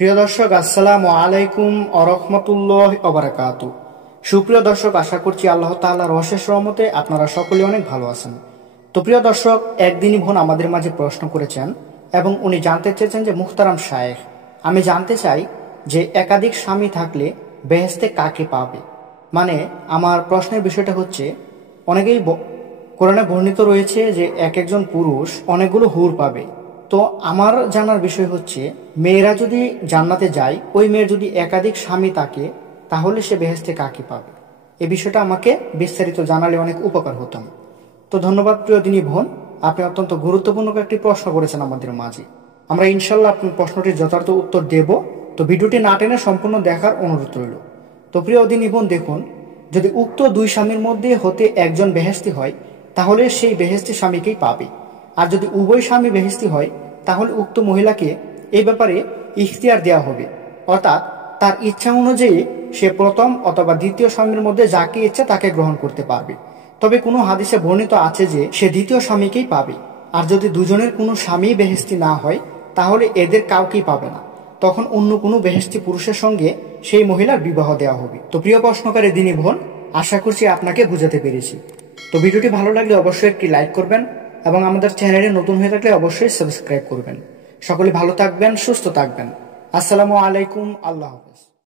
প্রিয় দর্শক, আসসালামু আলাইকুম আরহামতুল্লাহ ওবারাকাতু। সুপ্রিয় দর্শক, আশা করছি আল্লাহ তাআলার অশেষ রহমতে আপনারা সকলে অনেক ভালো আছেন। তো প্রিয় দর্শক, একদিনই বোন আমাদের মাঝে প্রশ্ন করেছেন এবং উনি জানতে চেয়েছেন যে মুহতারাম শায়েখ, আমি জানতে চাই যে একাধিক স্বামী থাকলে বেহেশতে কাকে পাবে। মানে আমার প্রশ্নের বিষয়টা হচ্ছে, অনেকেই কোরআনে বর্ণিত রয়েছে যে এক একজন পুরুষ অনেকগুলো হুর পাবে। তো আমার জানার বিষয় হচ্ছে, মেয়েরা যদি জান্নাতে যায়, ওই মেয়ের যদি একাধিক স্বামী থাকে, তাহলে সে বেহেশতে কাকে পাবে। এই বিষয়টা আমাকে বিস্তারিত জানালে অনেক উপকার হতাম। তো ধন্যবাদ প্রিয় দিনী বোন, আপনি অত্যন্ত গুরুত্বপূর্ণ একটি প্রশ্ন করেছেন আমাদের মাঝে। আমরা ইনশাল্লাহ আপনার প্রশ্নটির যথার্থ উত্তর দেব। তো ভিডিওটি না টেনে সম্পূর্ণ দেখার অনুরোধ রইল। তো প্রিয় দিনী বোন, দেখুন, যদি উক্ত দুই স্বামীর মধ্যে হতে একজন বেহেশতি হয়, তাহলে সেই বেহেশতি স্বামীকেই পাবে। আর যদি উভয় স্বামী বেহেশতি হয়, তাহলে উক্ত মহিলাকে এই ব্যাপারে ইখতিয়ার দেওয়া হবে, অর্থাৎ তার ইচ্ছা অনুযায়ী সে প্রথম অথবা দ্বিতীয় স্বামীর মধ্যে যাকে ইচ্ছা তাকে গ্রহণ করতে পারবে। তবে কোনো হাদিসে বর্ণিত আছে যে সে দ্বিতীয় স্বামীকেই পাবে। আর যদি দুজনের কোনো স্বামী বেহেশতি না হয়, তাহলে এদের কাউকেই পাবে না। তখন অন্য কোনো বেহেশতি পুরুষের সঙ্গে সেই মহিলার বিবাহ দেওয়া হবে। তো প্রিয় প্রশ্নকারী দিনী বোন, আশা করছি আপনাকে বুঝাতে পেরেছি। তো ভিডিওটি ভালো লাগলে অবশ্যই একটি লাইক করবেন এবং আমাদের চ্যানেলে নতুন হয়ে থাকলে অবশ্যই সাবস্ক্রাইব করবেন। সকলে ভালো থাকবেন, সুস্থ থাকবেন। আসসালামু আলাইকুম, আল্লাহ হাফেজ।